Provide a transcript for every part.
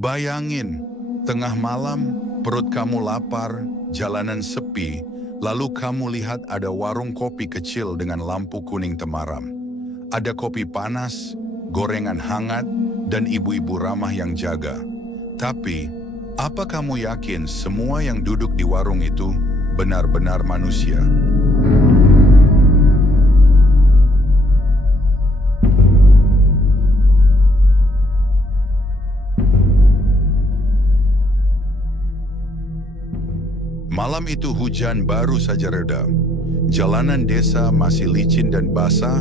Bayangin, tengah malam, perut kamu lapar, jalanan sepi, lalu kamu lihat ada warung kopi kecil dengan lampu kuning temaram. Ada kopi panas, gorengan hangat, dan ibu-ibu ramah yang jaga. Tapi, apa kamu yakin semua yang duduk di warung itu benar-benar manusia? Malam itu hujan baru saja reda. Jalanan desa masih licin dan basah.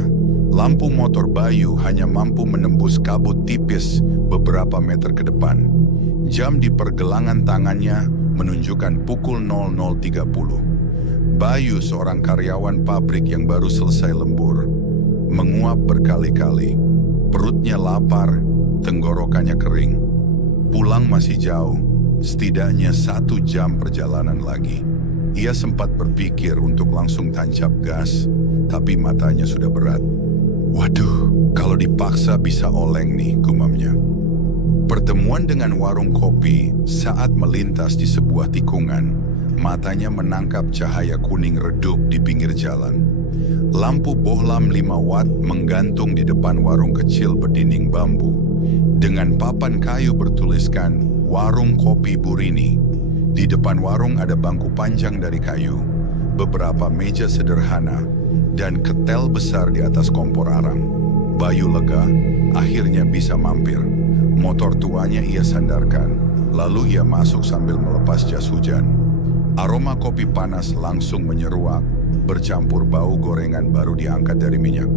Lampu motor Bayu hanya mampu menembus kabut tipis beberapa meter ke depan. Jam di pergelangan tangannya menunjukkan pukul 00.30. Bayu, seorang karyawan pabrik yang baru selesai lembur, menguap berkali-kali. Perutnya lapar, tenggorokannya kering. Pulang masih jauh. Setidaknya 1 jam perjalanan lagi. Ia sempat berpikir untuk langsung tancap gas, tapi matanya sudah berat. Waduh, kalau dipaksa bisa oleng nih, gumamnya. Pertemuan dengan warung kopi saat melintas di sebuah tikungan, matanya menangkap cahaya kuning redup di pinggir jalan. Lampu bohlam 5 watt menggantung di depan warung kecil berdinding bambu. Dengan papan kayu bertuliskan Warung Kopi Burini. Di depan warung ada bangku panjang dari kayu, beberapa meja sederhana, dan ketel besar di atas kompor arang. Bayu lega, akhirnya bisa mampir. Motor tuanya ia sandarkan, lalu ia masuk sambil melepas jas hujan. Aroma kopi panas langsung menyeruak, bercampur bau gorengan baru diangkat dari minyak.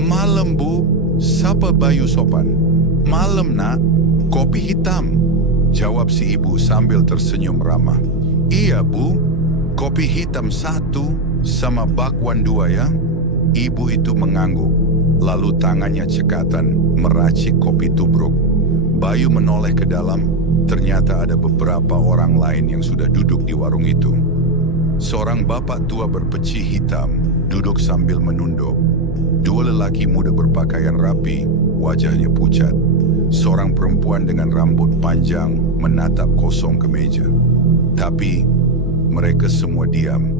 "Malam, Bu," sapa Bayu sopan. "Malam, Nak. Kopi hitam," jawab si ibu sambil tersenyum ramah. "Iya, Bu. Kopi hitam 1 sama bakwan 2 ya." Ibu itu mengangguk, lalu tangannya cekatan meracik kopi tubruk. Bayu menoleh ke dalam, ternyata ada beberapa orang lain yang sudah duduk di warung itu. Seorang bapak tua berpeci hitam duduk sambil menunduk. 2 lelaki muda berpakaian rapi, wajahnya pucat. Seorang perempuan dengan rambut panjang menatap kosong ke meja. Tapi mereka semua diam.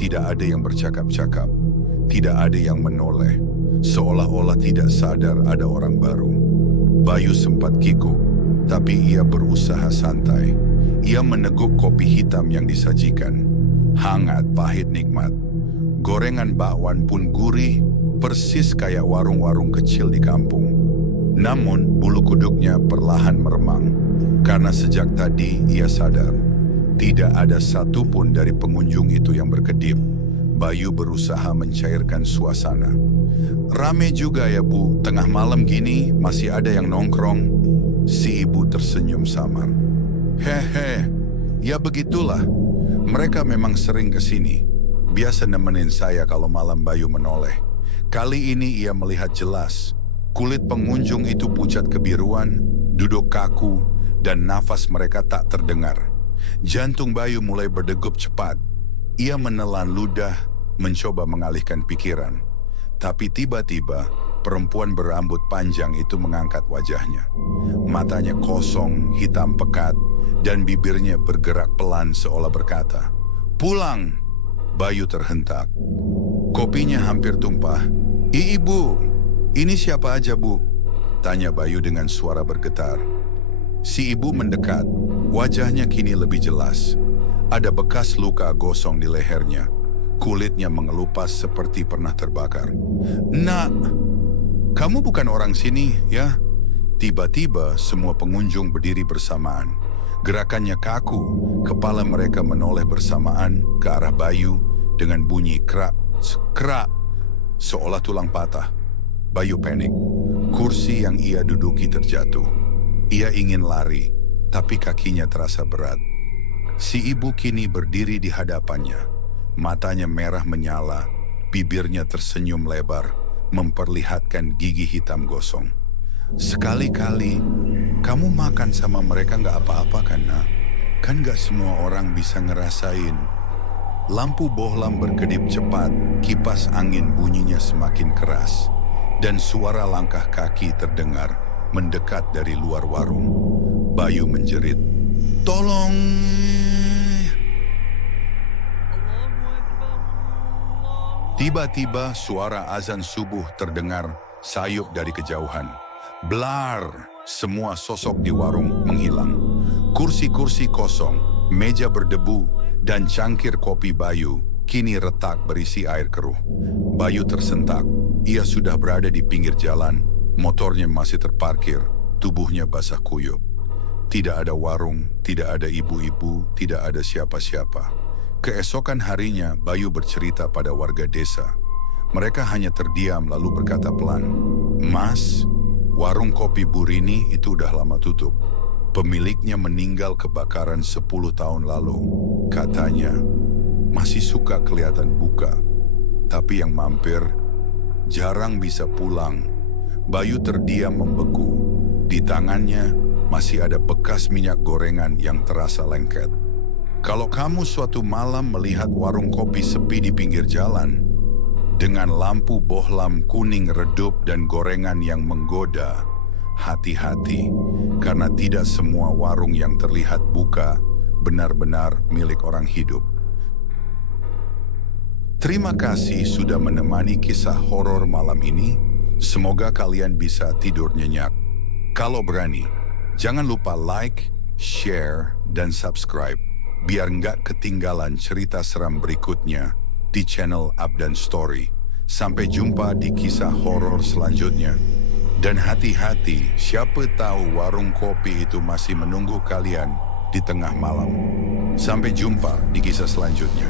Tidak ada yang bercakap-cakap. Tidak ada yang menoleh. Seolah-olah tidak sadar ada orang baru. Bayu sempat kikuk, tapi ia berusaha santai. Ia meneguk kopi hitam yang disajikan. Hangat, pahit, nikmat. Gorengan bakwan pun gurih, persis kayak warung-warung kecil di kampung. Namun, bulu kuduknya perlahan meremang, karena sejak tadi ia sadar, tidak ada satupun dari pengunjung itu yang berkedip. Bayu berusaha mencairkan suasana. "Rame juga ya, Bu, tengah malam gini masih ada yang nongkrong." Si ibu tersenyum samar. "Hehe, ya begitulah. Mereka memang sering kesini. Biasa nemenin saya kalau malam." Bayu menoleh. Kali ini ia melihat jelas. Kulit pengunjung itu pucat kebiruan, duduk kaku, dan nafas mereka tak terdengar. Jantung Bayu mulai berdegup cepat. Ia menelan ludah, mencoba mengalihkan pikiran. Tapi tiba-tiba, perempuan berambut panjang itu mengangkat wajahnya. Matanya kosong, hitam pekat, dan bibirnya bergerak pelan seolah berkata, "Pulang!" Bayu terhentak. Kopinya hampir tumpah. "Ibu, ini siapa aja, Bu?" tanya Bayu dengan suara bergetar. Si ibu mendekat, wajahnya kini lebih jelas. Ada bekas luka gosong di lehernya. Kulitnya mengelupas seperti pernah terbakar. "Nak, kamu bukan orang sini, ya?" Tiba-tiba semua pengunjung berdiri bersamaan. Gerakannya kaku, kepala mereka menoleh bersamaan ke arah Bayu dengan bunyi krak, krak, seolah tulang patah. Bayu panik. Kursi yang ia duduki terjatuh. Ia ingin lari, tapi kakinya terasa berat. Si ibu kini berdiri di hadapannya. Matanya merah menyala, bibirnya tersenyum lebar, memperlihatkan gigi hitam gosong. "Sekali-kali, kamu makan sama mereka nggak apa-apa kan, Nak? Kan nggak semua orang bisa ngerasain." Lampu bohlam berkedip cepat, kipas angin bunyinya semakin keras. Dan suara langkah kaki terdengar mendekat dari luar warung. Bayu menjerit, "Tolong!" Tiba-tiba suara azan subuh terdengar sayup dari kejauhan. Blar, semua sosok di warung menghilang. Kursi-kursi kosong, meja berdebu, dan cangkir kopi Bayu kini retak berisi air keruh. Bayu tersentak, ia sudah berada di pinggir jalan, motornya masih terparkir, tubuhnya basah kuyup. Tidak ada warung, tidak ada ibu-ibu, tidak ada siapa-siapa. Keesokan harinya, Bayu bercerita pada warga desa. Mereka hanya terdiam lalu berkata pelan, "Mas, warung kopi Bu Rini itu udah lama tutup. Pemiliknya meninggal kebakaran 10 tahun lalu. Katanya, masih suka kelihatan buka. Tapi yang mampir, jarang bisa pulang." Bayu terdiam membeku. Di tangannya masih ada bekas minyak gorengan yang terasa lengket. Kalau kamu suatu malam melihat warung kopi sepi di pinggir jalan, dengan lampu bohlam kuning redup dan gorengan yang menggoda, hati-hati, karena tidak semua warung yang terlihat buka benar-benar milik orang hidup. Terima kasih sudah menemani kisah horor malam ini. Semoga kalian bisa tidur nyenyak. Kalau berani, jangan lupa like, share, dan subscribe, biar nggak ketinggalan cerita seram berikutnya di channel Abdan Story. Sampai jumpa di kisah horor selanjutnya. Dan hati-hati, siapa tahu warung kopi itu masih menunggu kalian di tengah malam. Sampai jumpa di kisah selanjutnya.